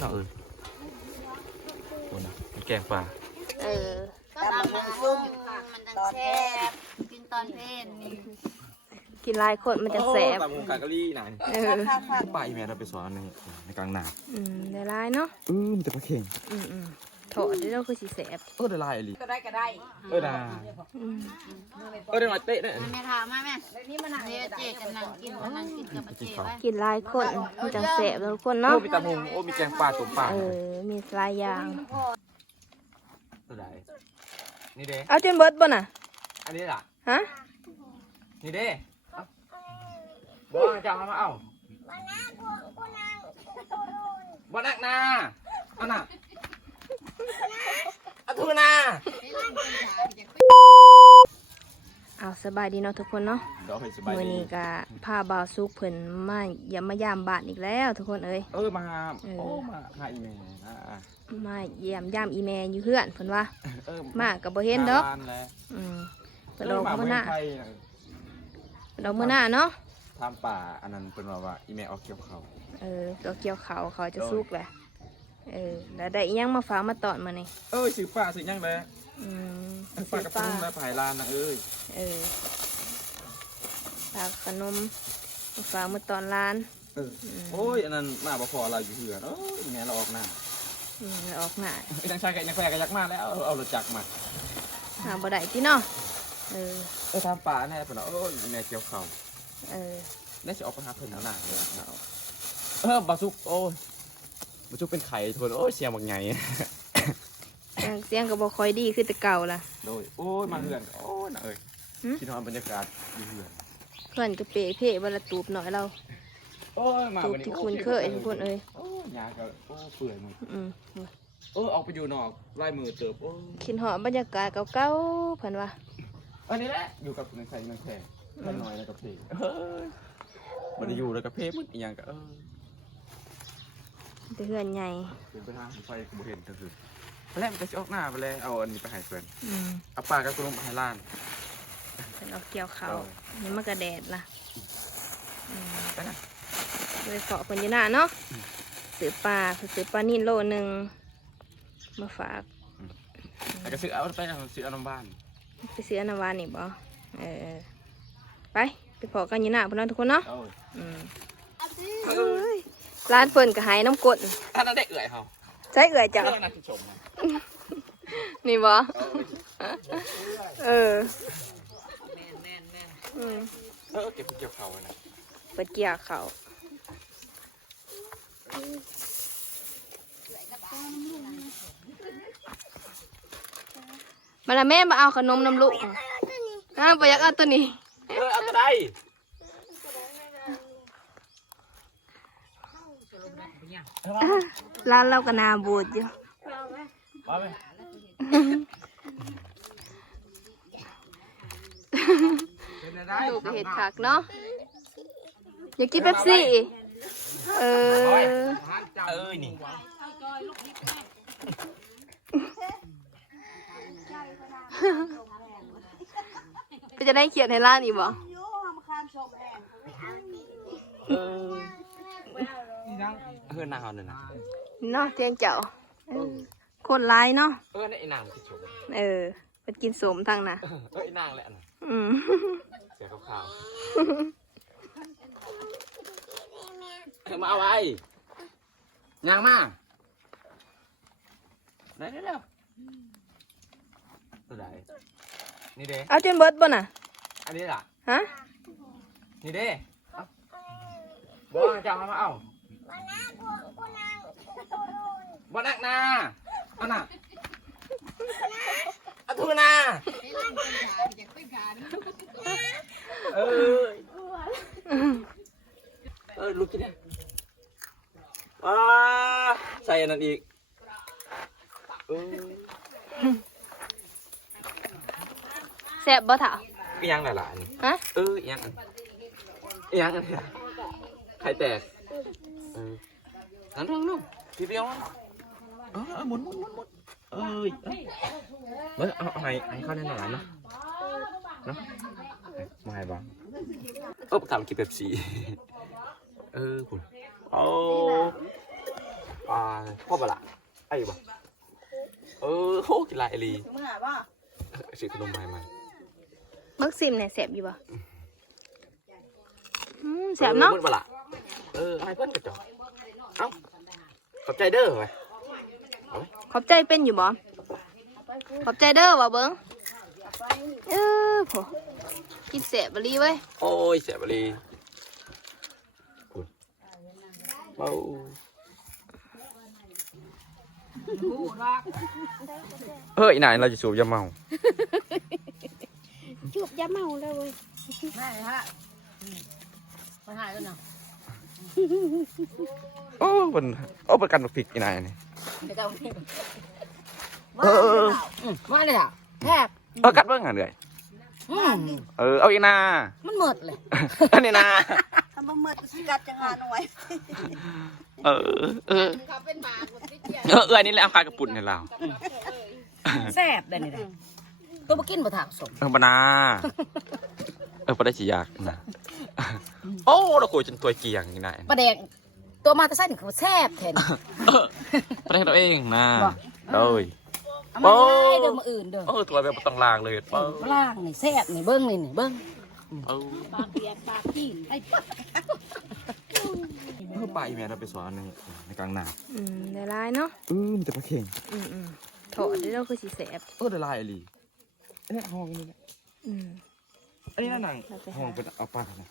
เราคนแกงปลาก็ตำมันซุ่มมันจังแซ่บกินตอนเพลนกินหลายคนมันจะแสบตำหมูกากะลี่นายปลาอีเมลเราไปสอนในกลางนาได้หลายเนาะมันจะปลาเข่งถอดได้แล้วคือสีแสบได้ลายอะไรก็ได้ได้ได้หน่อยเตะได้แม่ถามมาแม่นี่มันเจ๊กำลังกินกับเจ๊ไว้กินหลายคนมันจะแสบทุกคนเนาะมีตำหงมีแกงปลาตุ่มปลามีหลายอย่างได้นี่เด้เอาจนเบิดบ่น่ะอันนี้ล่ะฮะนี่เด้บอกจะมาเอาบ่นักนาอันน่ะอัทุนาเอาสบายดีเนาะทุกคนเนาะมื้อนี้ก็พาบ่าวซุกเพิ่นมาอย่ามายามบ้านอีกแล้วทุกคนเอ้ยมามาหาอีเมลมาเยี่ยมยามอีแม่อยู่เฮือนเพิ่นว่ามาก็บ่เห็นดอกกระโดดมื้อหน้าเนาะทำป่าอันนั้นเป็นว่าอีเมลเอาเกี่ยวเขาก็เกี่ยวเขาจะสุกแหละแล้วได้ยังมาฝากมาตอนมานี่ซื้อป่าซื้อยังเลยป่ากับขนมแล้วผายลานนะฝากขนมมาฝากมาตอนร้านโอ้ยอันนั้นมาบ่พอเราอยู่เหือนอีเมลเราออกหน้าออกหน้ายังชายกับยังแฝงกับยักษ์มาแล้วเอารถจักรมาหาบ่ได้ที่เนาะทำป่าแน่เป็นอีเมลเกี่ยวเขาน่าจะออกไปหาเพิ่นหนาเลยบาซุกโอ้ยบาซุกเป็นไข่ทนเสียงบางไงเสียงก็บ่ค่อยดีคือแต่เก่าล่ะโดยโอ้ยมาเหือนน่ะคิดว่าบรรยากาศดีเหือนเพื่อนก็เป๋เพ่บรตูบหน่อยเราตูบที่คุณเคยทุกคนยาก็เปื่อยมือออกไปอยู่นอกไล่มือเติบคิดหอบรรยากาศเก่าๆเพิ่นว่าอันนี้แหละอยู่กับในใส่ในแข่งน้อยแล้วกับเพมันอยู่แล้วกับเพมันอีกอย่างก็แต่เฮือนใหญ่เป็นไปทางไฟกูเห็นก็คือแล้วมันจะออกหน้าไปเลยเอาอันนี้ไปให้เพื่อนเอาปลากับกระลงไปให้ล้านเป็นเอาเกี่ยวเขานี่มันกระแดดล่ะเลยเกาะคนยีน่าเนาะซื้อปลานิ่นโลนึงมาฝากแต่ก็ซื้อเอาไปซื้อเอาน้ำบ้านไปซื้อน้ำบ้านนี่บ่ไปพอกันยีน่าพวกนั้นทุกคนเนาะร้านเปิ่นก็หายน้ำกดอันนั้นได้เอื่อยเขาใช่เอื่อยจ้ะนี่บ่เก็บเขานะเปิดเกี่ยวเขามาละแม่มาเอาขนมน้ำลูกไปยักเอาตัวนี้เอาตัวใดร้านเราก็นาบูดอยู่ดูไปเห็ดผักเนาะอยากกินเป๊ปซี่นี่ไปจะได้เขียนให้ร้านอีกบ่นางเอาเลยนะเนาะเตียงเจ้าคนร้ายเนาะไอ้นางที่ชมไปกินสมทางน่ะไอ้นางแหละนะเสียขาวมาเอาไว้ยางมาได้แล้วตัวใดนี่เด้เอาจนเบิดบ่น่ะอันนี้ล่ะฮะนี่เด้บอกจะมาเอาบ่นักนาอันน่ะอัทุนาลุกกินเนี่ยใส่อันนั้นอีกแซ่บบ่ถ่ายังหลายๆฮะยังไข่แตกนั่นนู่นทีเดียวหมุนเอาให้เข้าในหนาเนาะมาให้บ้างทำกินเป๊ปซี่คุณ พ่อบ่ละไอ้บ่โหกินลายลี ถึงเมื่อป่ะ ซื้อขนมใหม่ มักซิมเนี่ยแสบอยู่บ่แสบเนาะ เพิ่นบ่ละไอ้เพิ่นกระจอกเอ้าขอบใจเด้อไว้ ขอบใจเป็นอยู่บ่ขอบใจเด้อว่าเบิ้งโหกินแสบบลีเว้ย โอ้ยเสียบลีคุณเบาอีนายเราจะสูบยาเมา จูบยาเมาแล้วเว้ย ไม่ฮะมาถ่ายกันเนาะ ประกันผิดอีนายนี่ เดี๋ยวจะมาเลยอ่ะแทบ กัดเบิ่งอ่ะเลยเอาอีนา มันหมดเลย อันนี้นา ทำมาเมื่อสิกัดจังหาหน่อย เขาเป็นหมาคนที่เจีย อันนี้แหละเอาคากระปุ่นให้เรา แซ่บได้นี่ได้ตัวมากินบ่ถากสม บานาปได้สิยากนะโอ้เราคุยจนตัวเกียงอีนาย ปลาแดงตัวมาแตะไส้นี่คือแซ่บแทน ประเทศเราเองนะเอ้ย เอามาได้เดิมมาอื่นเด้อ ตัวแบบต้องลางเลย ล่างนี่แซ่บนี่เบิ้งนี่เบิ้ง ปากเปียกปากขี้ไอ้ปั๊บ ไปแม่เราไปสอนในกลางนา ได้ลายเนาะ มันจะปลาเข่ง โถเดี๋ยวเราคือสีแสบ ได้ลายอะไรอันนี้ห้องนี่แหละอันนี้นั่งห้องเป็นเอาปลานะ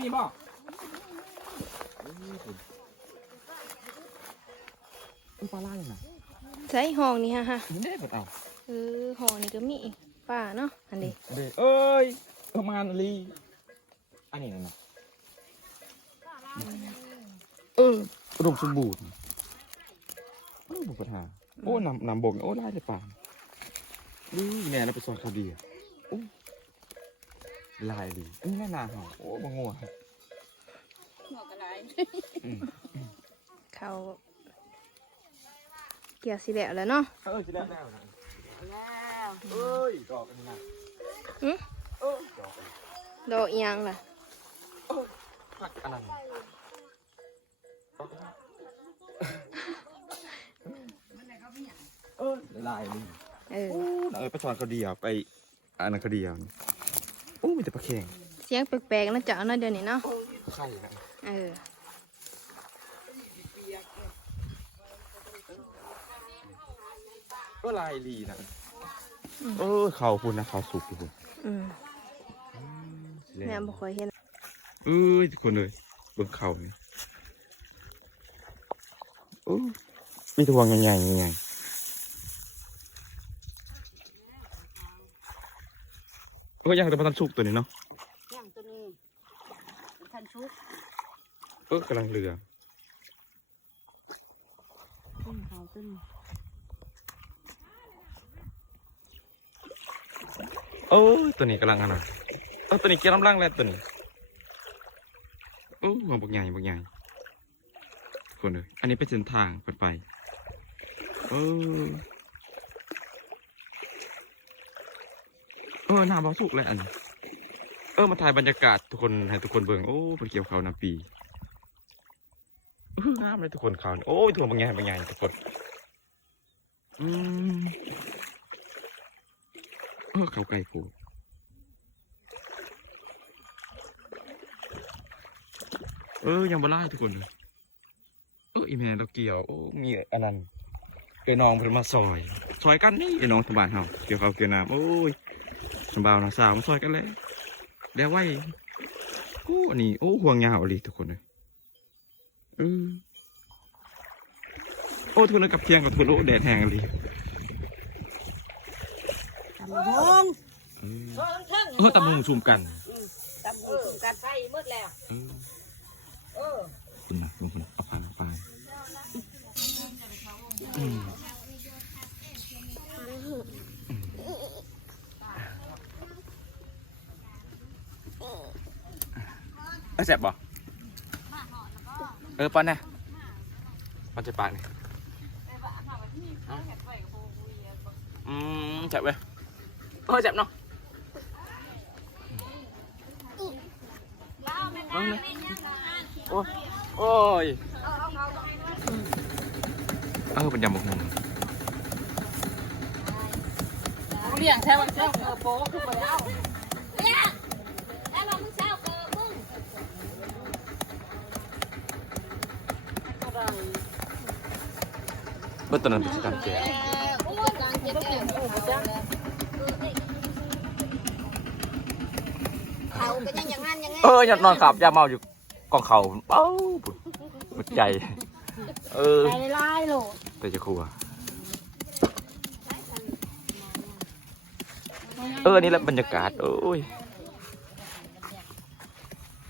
มีบ่ปลาล่าเลยนะ ใช้ห้องนี่ฮะ นี่ได้หมดเอา ห้องนี่ก็มีป่าเนาะอันนี้ เอ้ยมาลีอันนี้นะอุดมสมบูรณ์บุกปัญหานำบกไล่เลยป่านี่แม่เราไปสอนเขาดีลายดีนี่แม่นาเหรอบางงัว เขาเกี่ยวสิแล้วแล้วเนาะ สิแล้วเอ้ยดอกกันนะ ดอกอีหยังล่ะ ผักอันนั้นลายดีไปสอนเขาดีไปอันนั้นเขาดีมีแต่ปลาเข่ง เสียงแปลกๆนะจ๊ะเนาะเดี๋ยวนี้เนาะ ไข่นะก็ลายลีนะเขาพูดนะเขาสุกอยู่แม่บ่ค่อยเห็นทุกคนเลยเบิ่งเขานี่มีตัวใหญ่ๆใหญ่ยังแต่พันสุกตัวนี้เนาะ อย่างตัวนี้ทันชุก กำลังเรือตัวนี้กำลังอะไรตัวนี้เกี่ยวน้ำล่างแล้วตัวนี้หัวบักใหญ่คนเลยอันนี้เป็นเส้นทางไปหน้าบ้าสุกเลยอันนี้มาถ่ายบรรยากาศทุกคนให้ทุกคนเบิ่งเป็นเกี่ยวเขานาปีงามเลยทุกคนเขาถั่วบางอย่างทุกคนเขาไก่กูยังบ่ไล่ทุกคนอีแม่เราเกี่ยวมีอันนั้นเกยน้องเพิ่นมาซอยกันนี่ไอ้น้องสบายเฮาเกี่ยวเขาเกี่ยวน้ำสบายนะสาวมาซอยกันเลยเดี๋ยวไว้อันนี้ห่วงยาวเลยทุกคนเลยทุกคนกับเพียงกับทุกคนแดดแห้งเลยตำมุงซุ่มกันตำหูกันไฟมืดแล้วคุณนะบางคนเอาไปเจ็บบ่ป้อนนะป้อนจะปากนี่เจ็บเว้ยเจ็บเนาะ โอ้ยเป็นยำหมกหมู เลี้ยงแท้วันเช้าโป๊คือไปแล้วแล้วเรามึงเช้ามึง เมื่อตอนนั้นเป็นการแก่ เขาเป็นอย่างนั้นอย่างนี้ อย่านอนขับอย่าเมาอยู่กองเขาเอ้าปวดใจใจร้ายโหล แต่จะครัวนี่แหละบรรยากาศโอ้ย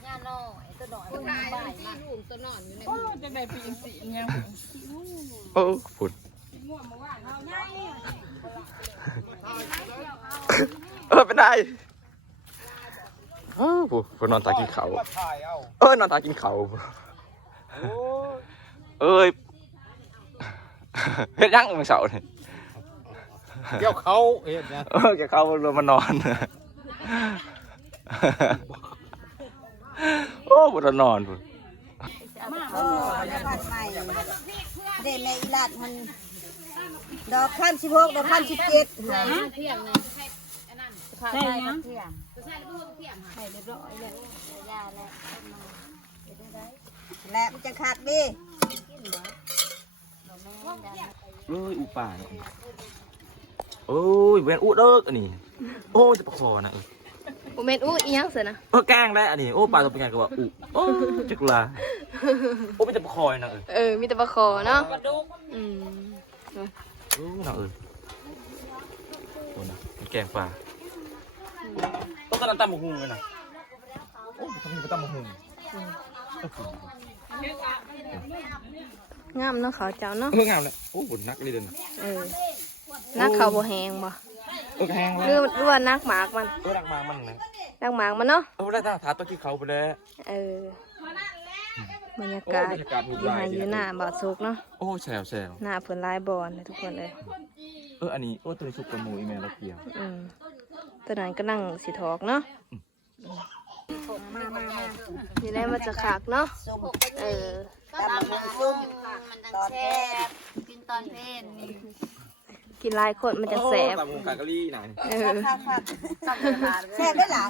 ย่าน้อยตัวน้อยมันบ่ายมากตัวน้อยอยู่ในจะได้ปีนสีเนี่ย ฝุ่นเป็นไงฝุ่นนอนตากินเขานอนตากินเขาเฮ็ดยังมึงเสาร์นี่ เกี่ยวเขาเอ็ดนะ แกเข้ารวมมานอนบุตรนอนบุตร ผัดใหม่เด่นในอีลาดมันดอกขั้น16ดอกขั้น17ใช่ยัง และมันจะขาดดิ อุป่าเวียนอุเด้ออันนี้จะประคอนะโมเมนต์อู้อีหยังเสียนะ แกล้งได้อันนี้ปลาตัวเป็นไงก็ว่าจุกลาเป็นจะประคอนะมีแต่ปลาคอเนาะนะแกงปลาต้องตำหมกหุ่งเลยนะทำไมตำหมกหุ่งงามเนาะเขาเจ้าเนาะงามเลยบุญนักเลยเดินนักเขาบ่แหงบ่แห้งแล้วหรือว่านักหมากมันนักหมากมันนะนักหมากมันเนาะได้ทางถาตัวที่เขาไปแล้วบรรยากาศอยู่หาอยู่หน้าบ่อสุกเนาะแซวหน้าเพิ่นลายบอลเลยทุกคนเลยอันนี้ตัวนี้สุกกระมูอีเมลแล้วเกี่ยวตัวนั้นก็นั่งสีทอกเนาะนี่ได้มาจากขากเนาะตำมันซุ่ม มันจะแซ่บกินตอนเพลน กินลายคนมันจะแสบตำหมูกากะลี่ไหนแซ่บได้หล่ะ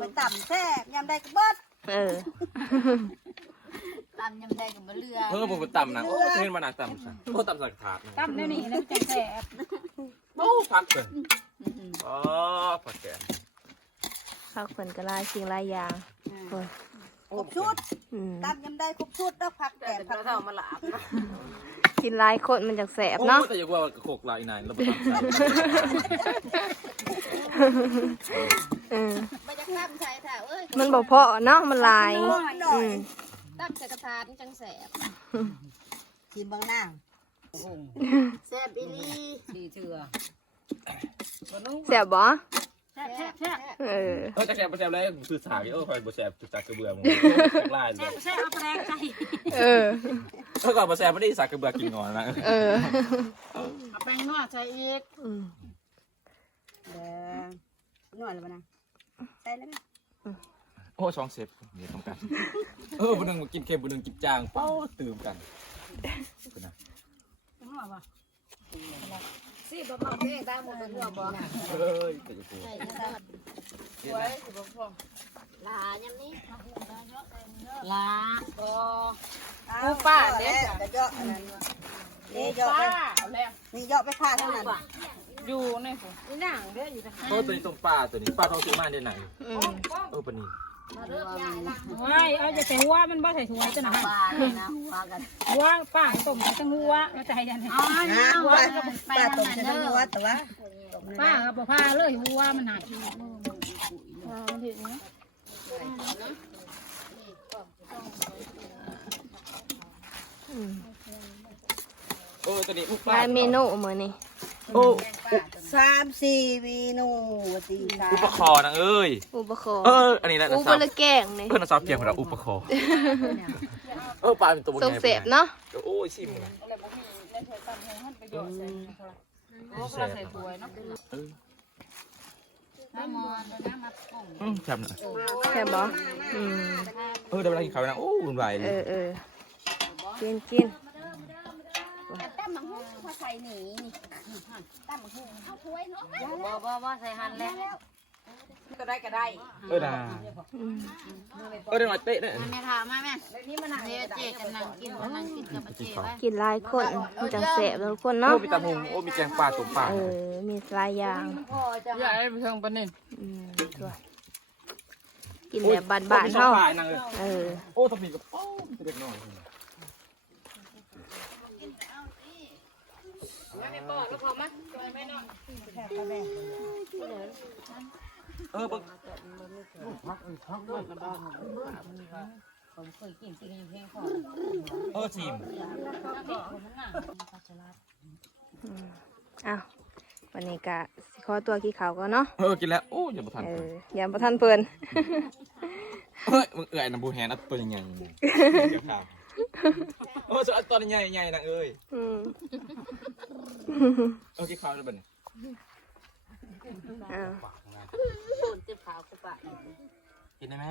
ไปต่ำแซ่บยำได้ก็เบิดตำยำแดงกับมะเลือผมไปตำนะเห็นมาหนักตำตำสักถาดตำได้นี่แล้วจะแซ่บพักเลยผักแกงข้าวเพิ่นก็ลายสิ่งลายอย่างครบชุดตำยำได้ครบชุดแล้วผักแกงผักเข้ามาหลาบกินลายคนมันจะแสบเนาะแต่อย่าว่าโขกลายนายเราไปตำใส่มันบอกเพาะเนาะมันลายตับใส่กระทานจังแสบกินบางหน้าแสบอีลีดีเถื่อแสบบ่แซ่บจะแสบเลยคือสายคอยบ่แสบจุดจากกระเบื้องลายเลยแซ่บเอาแปลงใจก่อนบ่แสบไม่ได้สากกระเบื้องกินงอนนะเอาแป้งนวดใส่อีกนวดเลยนะใส่เลยช่องเซฟนี่ทำกันบุญนึงกินเค็มบุญนึงกินจางตื่มกันนะสิบ่มาเพลงตามหมดเป็นหัวบ่แต่จะกูลาอย่างนี้ลากูป้าเด็กเยอะนี่เยอะไปนี่เยอะไปฆ่าเท่านั้นอยู่ในผมนี่นั่งเด้ออยู่ทางตัวนี้ตรงป้าตัวนี้ป้าต้องซื้อมาได้ไหนปนีไม่เอาจะแต่หัวมันบ่ใส่ถุงจะหนาหัวป้าต้มใส่ตั้งหัวมาใจยันหัวป้าต้มใส่ตั้งหัวแต่ว่าป้าก็บอกพาเลยหัวมันหนักมันถึงนะตัวนี้ลายเมนูเหมือนนี่3-4 เมนูตีอุปคอนะอุปคออันนี้แหละอุปละแกงนี่น้าซอฟเกียร์ของเราอุปคอปลาเป็นตัวส่งเสพเนาะชิมใส่ถ้วยเนาะน้ำมันน้ำมัดกุ้งแซ่บนะแซ่บบ่ เดี๋ยวเวลากินข้าวนะโอ้วุ่นวายเลย กิน ตั้มมังหูพอใส่หนีตั้มมังหูเอาถ้วยเนาะ บ่ใส่หันแล้ว ก็ได้ด่าเดี๋ยวมาเตะเนี่ย แม่ถามมาแม่ นี่มันหนัก เจ๊เจ๊กันนั่งกินกับเจ๊ไว้ กินหลายคนมันจังแสบแล้วทุกคนเนาะ มีตำหงมีแกงปลาตุ่มปลา มีหลายอย่าง ใหญ่ไปทางปานนี้ ถั่วกินแบบบานๆเฮาโอ้ทำผิดกับเด็กน้อยชิม อ้าววันนี้ก็สิขอตัวกี่เขาวก่อนเนาะ กินแล้วโอ้อย่ามาทัน อย่าประทันเพิ่น มึงเอื่อยน้ำบูแฮนตัวใหญ่ส่วนตัวใหญ่นะกินข้าวได้บ้าง อ้าว ปูนเจ็บขาวกูปะ กินได้ไหม